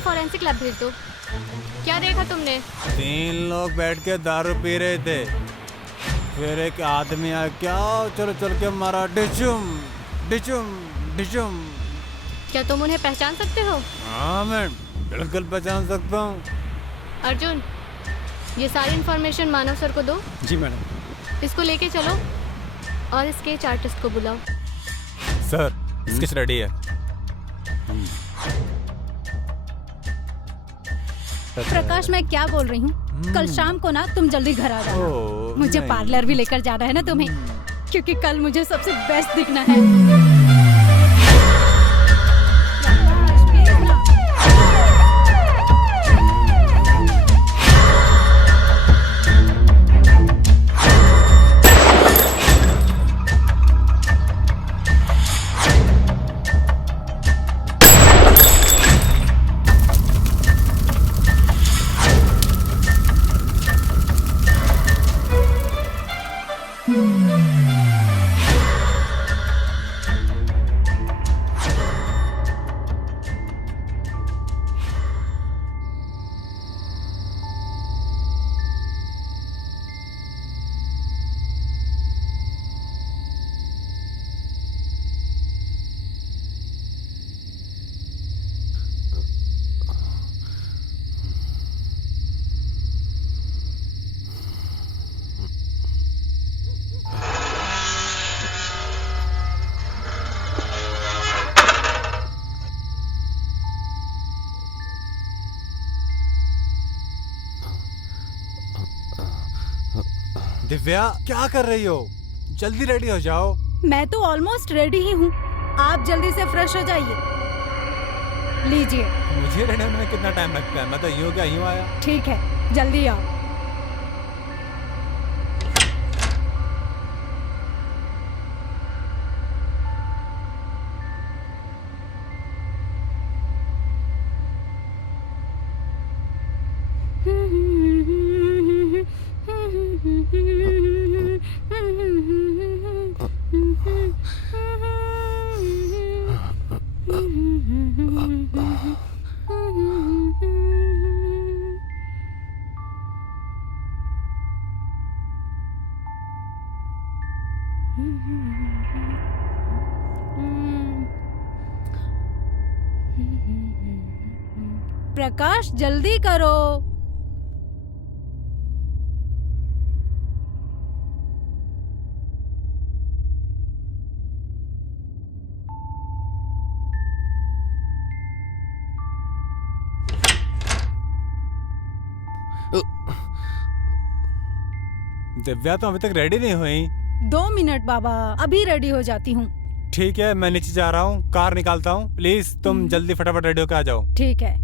इसे forensic lab भेज दो। क्या देखा तुमने? 3 लोग बैठ के दारू पी रहे थे, फिर एक आदमी आया, क्या चल के मारा, डिचुम डिचुम डिचुम। क्या तुम उन्हें पहचान सकते हो? हाँ मैं बिल्कुल पहचान सकता हूँ। अर्जुन, ये सारी इन्फॉर्मेशन मानव सर को दो। जी मैडम। इसको लेके चलो और स्केच आर्टिस्ट को बुलाओ। सर स्केच रेडी है। प्रकाश, मैं क्या बोल रही हूँ, कल शाम को ना तुम जल्दी घर आ जाना। मुझे नहीं। पार्लर भी लेकर जाना है ना तुम्हें, क्योंकि कल मुझे सबसे बेस्ट दिखना है। दिव्या, क्या कर रही हो? जल्दी रेडी हो जाओ। मैं तो ऑलमोस्ट रेडी ही हूँ, आप जल्दी से फ्रेश हो जाइए। लीजिए। मुझे रेडी होने में कितना टाइम लगता है? मैं तो यूं क्या यूं आया। ठीक है, जल्दी आओ। प्रकाश, जल्दी करो। दिव्या तो अभी तक रेडी नहीं हुई। 2 मिनट बाबा, अभी रेडी हो जाती हूँ। ठीक है, मैं नीचे जा रहा हूँ, कार निकालता हूँ। प्लीज तुम जल्दी फटाफट रेडी होकर आ जाओ। ठीक है।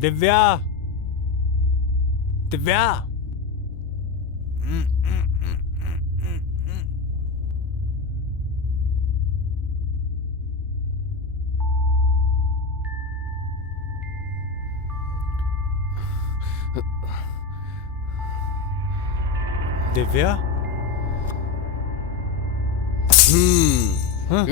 दिव्या, दिव्या। दिव्या। हाँ?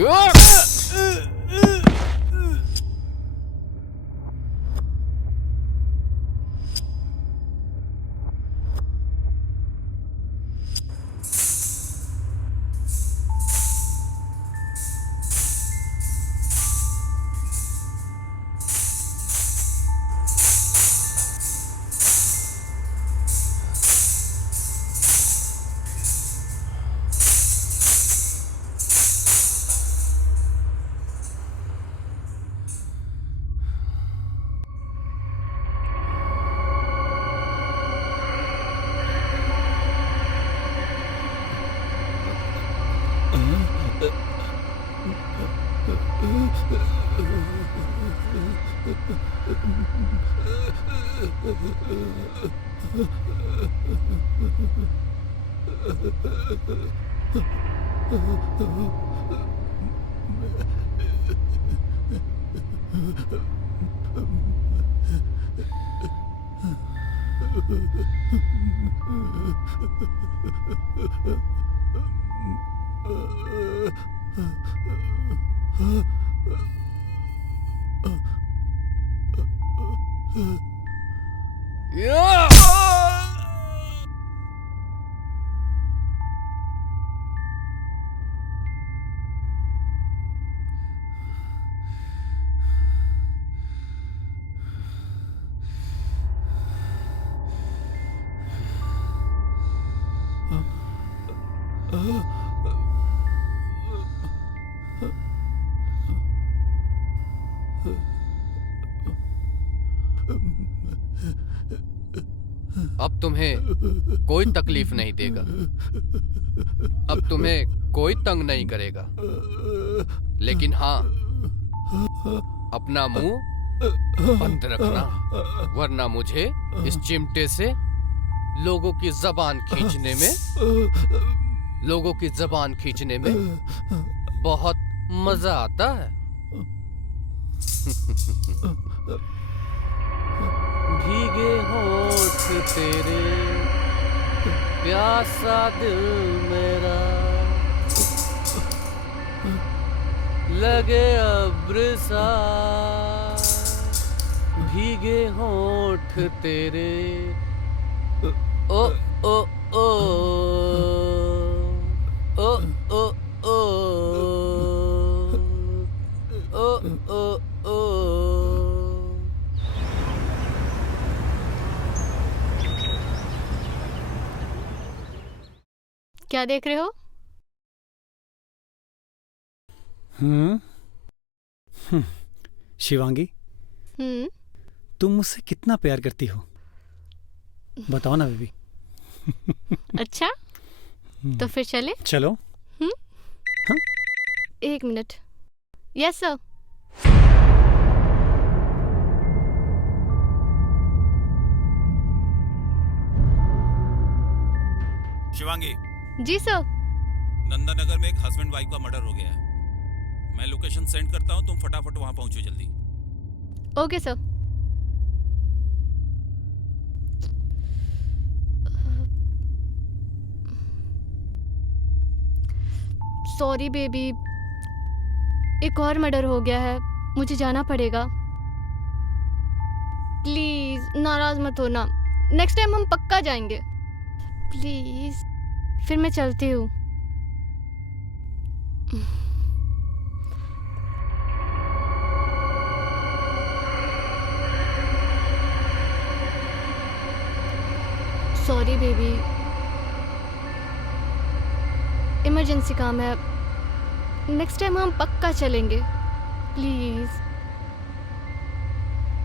अब तुम्हें कोई तकलीफ नहीं देगा, अब तुम्हें कोई तंग नहीं करेगा, लेकिन हाँ, अपना मुंह बंद रखना, वरना मुझे इस चिमटे से लोगों की जबान खींचने में बहुत मजा आता है। भीगे होठ तेरे, प्यासा दिल मेरा, लगे अब्र सा। भीगे होठ तेरे, ओ ओ ओ ओ ओ ओ ओ ओ ओ। क्या देख रहे हो? शिवांगी, तुम मुझसे कितना प्यार करती हो, बताओ ना बेबी। अच्छा, तो फिर चले? चलो। हाँ? एक minute. Yes sir. Shivangi, ji sir. Nandanagar में एक हस्बैंड वाइफ का मर्डर हो गया है। मैं लोकेशन सेंड करता हूँ, तुम फटाफट वहां पहुंचो जल्दी। Okay sir. सॉरी बेबी, एक और मर्डर हो गया है, मुझे जाना पड़ेगा। प्लीज नाराज मत होना, नेक्स्ट टाइम हम पक्का जाएंगे। प्लीज, फिर मैं चलती हूँ। सॉरी बेबी, इमरजेंसी काम है, नेक्स्ट टाइम हम पक्का चलेंगे। प्लीज।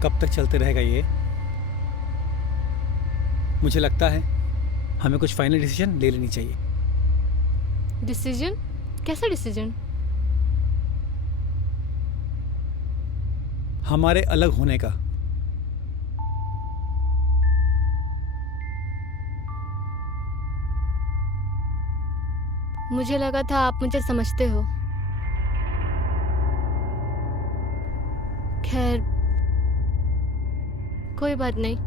कब तक चलते रहेगा ये? मुझे लगता है हमें कुछ फाइनल डिसीजन ले लेनी चाहिए। डिसीजन? कैसा डिसीजन? हमारे अलग होने का। मुझे लगा था आप मुझे समझते हो। खैर, कोई बात नहीं।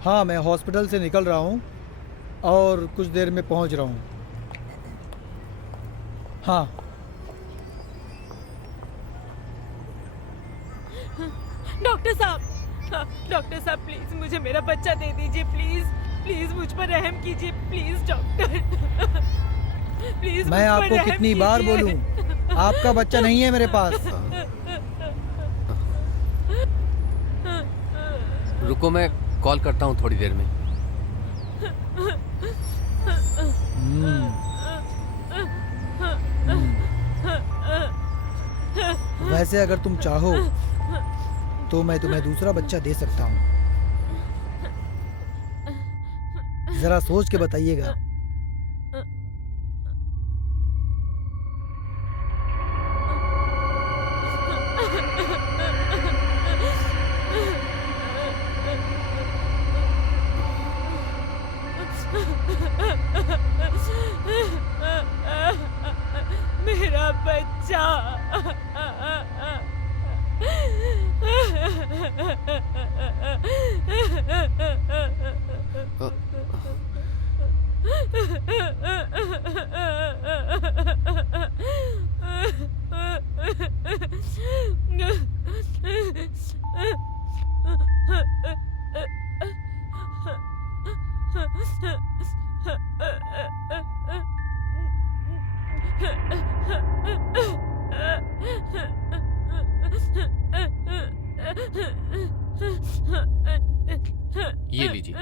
हाँ, मैं हॉस्पिटल से निकल रहा हूँ और कुछ देर में पहुँच रहा हूँ। हाँ। डॉक्टर साहब, डॉक्टर साहब प्लीज मुझे मेरा बच्चा दे दीजिए, प्लीज प्लीज मुझ पर रहम कीजिए, प्लीज डॉक्टर। प्लीज मैं आपको कितनी बार बोलूं, आपका बच्चा नहीं है मेरे पास। रुको, मैं कॉल करता हूँ थोड़ी देर में। वैसे अगर तुम चाहो तो मैं तुम्हें दूसरा बच्चा दे सकता हूँ। जरा सोच के बताइएगा। मेरा बच्चा। ये लीजिए।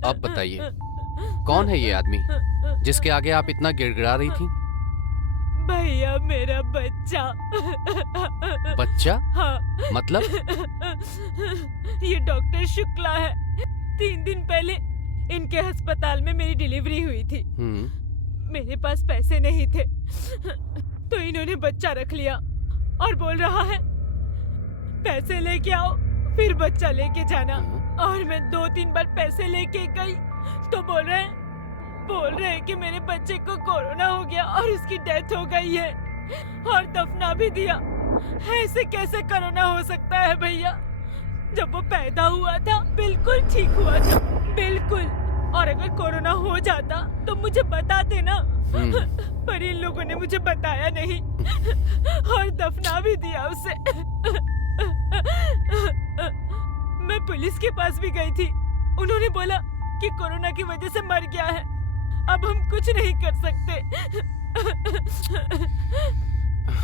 अब बताइए, कौन है ये आदमी जिसके आगे आप इतना गिड़गिड़ा रही थी? भैया, मेरा बच्चा। बच्चा? हाँ। मतलब? ये डॉक्टर शुक्ला है। 3 दिन पहले इनके अस्पताल में मेरी डिलीवरी हुई थी। मेरे पास पैसे नहीं थे तो इन्होंने बच्चा रख लिया और बोल रहा है पैसे लेके आओ फिर बच्चा लेके जाना। और मैं 2-3 बार पैसे लेके गई तो बोल रहे हैं कि मेरे बच्चे को कोरोना हो गया और उसकी डेथ हो गई है और दफना भी दिया। ऐसे कैसे कोरोना हो सकता है भैया? जब वो पैदा हुआ था बिल्कुल ठीक हुआ था, बिल्कुल। और अगर कोरोना हो जाता तो मुझे बता देना। पर इन लोगों ने मुझे बताया नहीं और दफना भी दिया उसे। मैं पुलिस के पास भी गई थी, उन्होंने बोला कि कोरोना की वजह से मर गया है, अब हम कुछ नहीं कर सकते।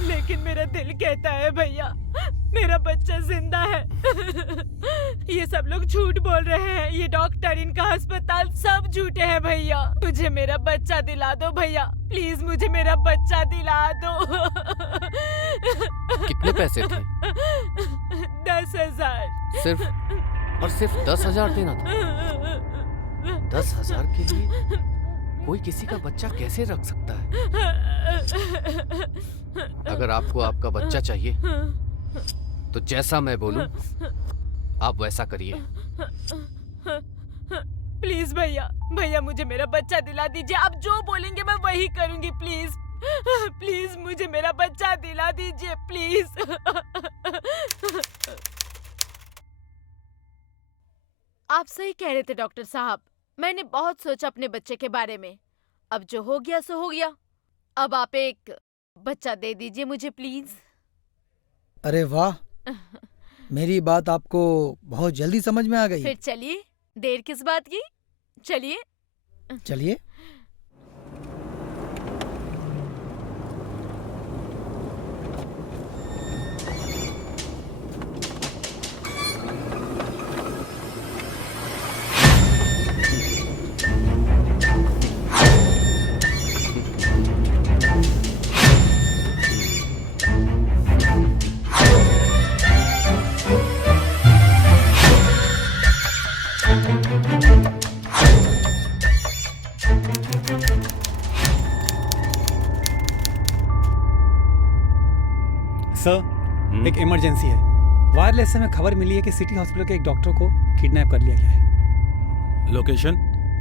लेकिन मेरा दिल कहता है भैया, मेरा बच्चा जिंदा है। ये सब लोग झूठ बोल रहे हैं, ये डॉक्टर, इनका अस्पताल सब झूठे हैं भैया। मुझे मेरा बच्चा दिला दो भैया, प्लीज मुझे मेरा बच्चा दिला दो। कितने पैसे थे? 10,000। सिर्फ और सिर्फ 10,000 देना था? 10,000 के लिए कोई किसी का बच्चा कैसे रख सकता है? अगर आपको आपका बच्चा चाहिए तो जैसा मैं बोलूं आप वैसा करिए। प्लीज भैया, भैया मुझे मेरा बच्चा दिला दीजिए। आप जो बोलेंगे मैं वही करूंगी। प्लीज प्लीज मुझे मेरा बच्चा दिला दीजिए, प्लीज। आप सही कह रहे थे डॉक्टर साहब, मैंने बहुत सोचा अपने बच्चे के बारे में। अब जो हो गया सो हो गया। अब आप एक बच्चा दे दीजिए मुझे प्लीज। अरे वाह, मेरी बात आपको बहुत जल्दी समझ में आ गई। फिर चलिए, देर किस बात की, चलिए। चलिए। सर, एक इमरजेंसी है। वायरलेस से हमें खबर मिली है कि सिटी हॉस्पिटल के एक डॉक्टर को किडनैप कर लिया गया है। लोकेशन?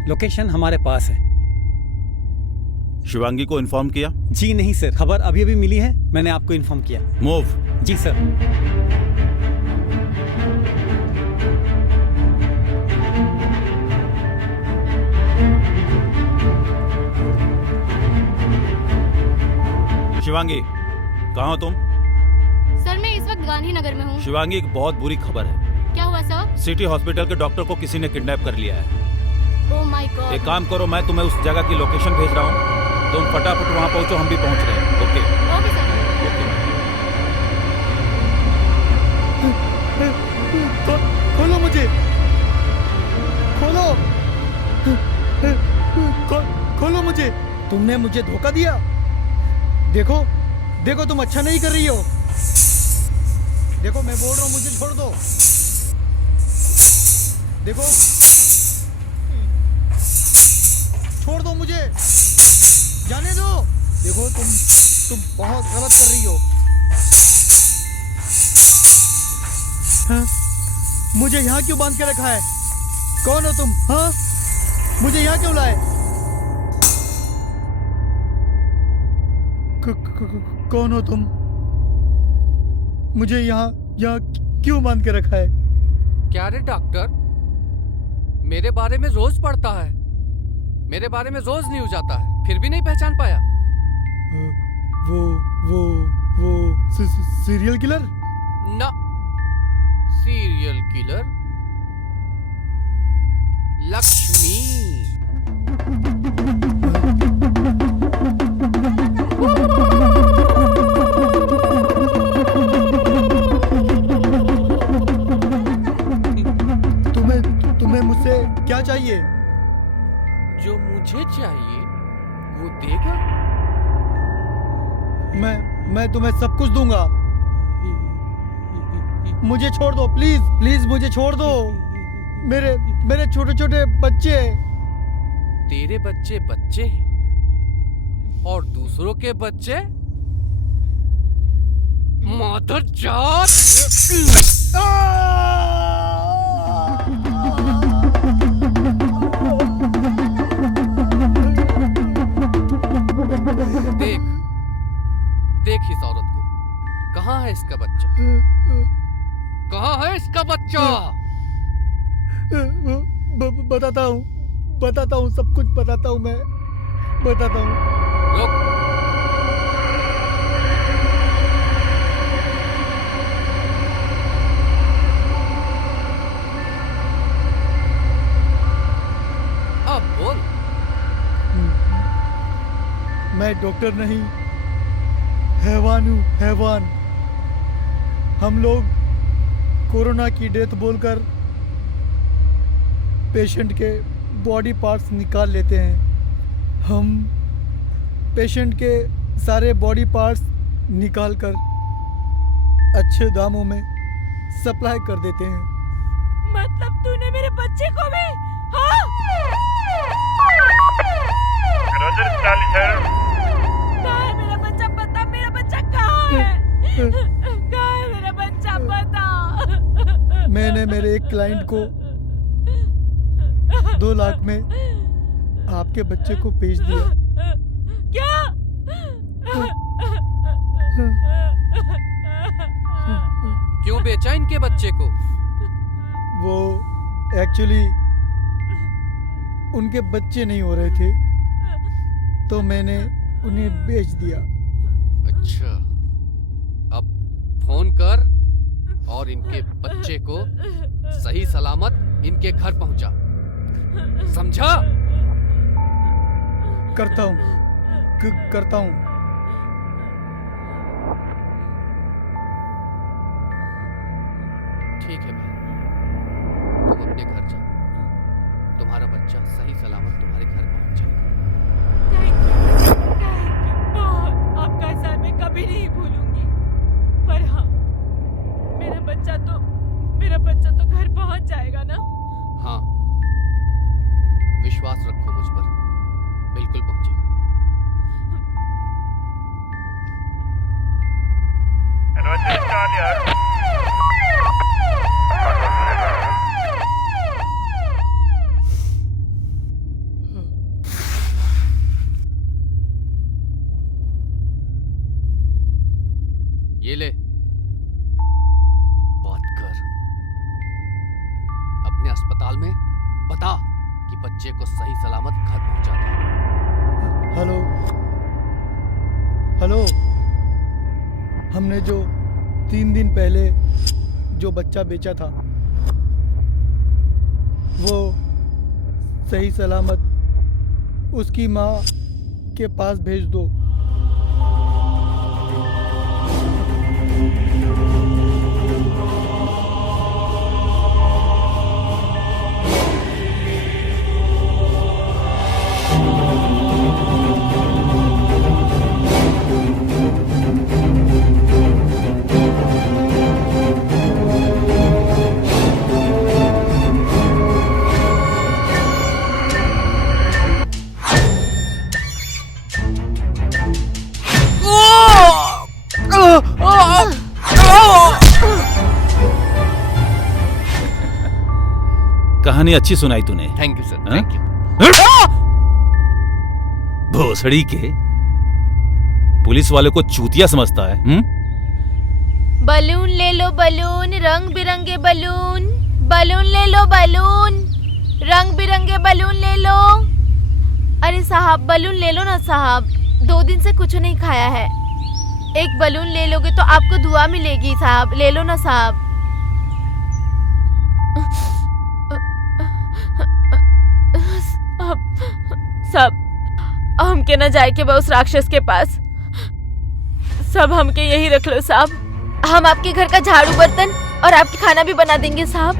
लोकेशन हमारे पास है। शिवांगी को इन्फॉर्म किया? जी नहीं सर, खबर अभी अभी मिली है, मैंने आपको इन्फॉर्म किया। मूव। जी सर। शिवांगी, कहाँ हो तुम? सर मैं इस वक्त गांधीनगर में हूँ। शिवांगी, एक बहुत बुरी खबर है। क्या हुआ सर? सिटी हॉस्पिटल के डॉक्टर को किसी ने किडनैप कर लिया है। Oh my God. एक काम करो, मैं तुम्हें उस जगह की लोकेशन भेज रहा हूँ, तुम फटाफट वहाँ पहुँचो, हम भी पहुँच रहे हैं। Okay okay sir. खोलो मुझे, खोलो, खोलो मुझे। तुमने मुझे धोखा दिया। देखो देखो, तुम अच्छा नहीं कर रही हो। देखो मैं बोल रहा हूँ, मुझे छोड़ दो। देखो, छोड़ दो मुझे, जाने दो। देखो तुम बहुत गलत कर रही हो। हाँ? मुझे यहाँ क्यों बांध के रखा है? कौन हो तुम? हाँ, मुझे यहाँ क्यों लाए? कौन हो तुम? मुझे यहाँ क्यों बांध के रखा है? क्या रे डॉक्टर, मेरे बारे में रोज पढ़ता है, मेरे बारे में रोज न्यूज आता है, फिर भी नहीं पहचान पाया? वो सीरियल किलर? ना, सीरियल किलर लक्ष्मी। तुम्हें मुझसे क्या चाहिए? जो मुझे चाहिए वो देगा। मैं तुम्हें सब कुछ दूंगा। मुझे छोड़ दो, प्लीज प्लीज मुझे छोड़ दो। मेरे छोटे छोटे बच्चे। तेरे बच्चे बच्चे हैं और दूसरों के बच्चे मादर जात। देख इस औरत को, कहाँ है इसका बच्चा? कहाँ है इसका बच्चा? बताता हूँ, सब कुछ बताता हूँ, मैं बताता हूँ। रुक। अब बोल। मैं डॉक्टर नहीं, हैवान हूँ, हैवान। हम लोग कोरोना की डेथ बोलकर पेशेंट के बॉडी पार्ट्स निकाल लेते हैं। हम पेशेंट के सारे बॉडी पार्ट्स निकालकर अच्छे दामों में सप्लाई कर देते हैं। मतलब तूने मेरे बच्चे को भी? हाँ? कहाँ है मेरा बच्चा? बता, मेरा बच्चा कहाँ है? कहाँ है मेरा बच्चा? बता। मैंने मेरे एक क्लाइंट को 2 लाख में आपके बच्चे को बेच दिया। क्या? क्यों बेचा इनके बच्चे को? वो एक्चुअली उनके बच्चे नहीं हो रहे थे, तो मैंने उन्हें बेच दिया। अच्छा, अब फोन कर और इनके बच्चे को सही सलामत इनके घर पहुंचा, समझा? करता हूँ, करता हूँ। ठीक है भाई, तुम अपने घर जाओ, तुम्हारा बच्चा सही सलामत तुम्हारे घर पहुंच जाएगा। थैंक यू, बहुत। आपका एहसान मैं कभी नहीं भूलूंगी। पर हाँ, मेरा बच्चा तो घर पहुंच जाएगा ना? हाँ, विश्वास रखो मुझ पर, बिल्कुल पहुंचेगा। अपने अस्पताल में, बता कि बच्चे को सही सलामत घर पहुंचा दे। हेलो हेलो, हमने जो 3 दिन पहले जो बच्चा बेचा था वो सही सलामत उसकी माँ के पास भेज दो। कहानी अच्छी सुनाई तूने। थैंक यू सर, हाँ? Thank you. भोसड़ी के पुलिस वाले को चूतिया समझता है। बलून ले लो बलून, रंग बिरंगे बलून। बलून ले लो बलून, रंग बिरंगे बलून ले लो। अरे साहब बलून ले लो ना साहब, 2 दिन से कुछ नहीं खाया है। एक बलून ले लोगे तो आपको दुआ मिलेगी साहब, ले लो ना साहब। साहब हमके न जाए के बा उस राक्षस के पास। सब हमके यही रख लो साहब। हम आपके घर का झाड़ू बर्तन और आपके खाना भी बना देंगे साहब।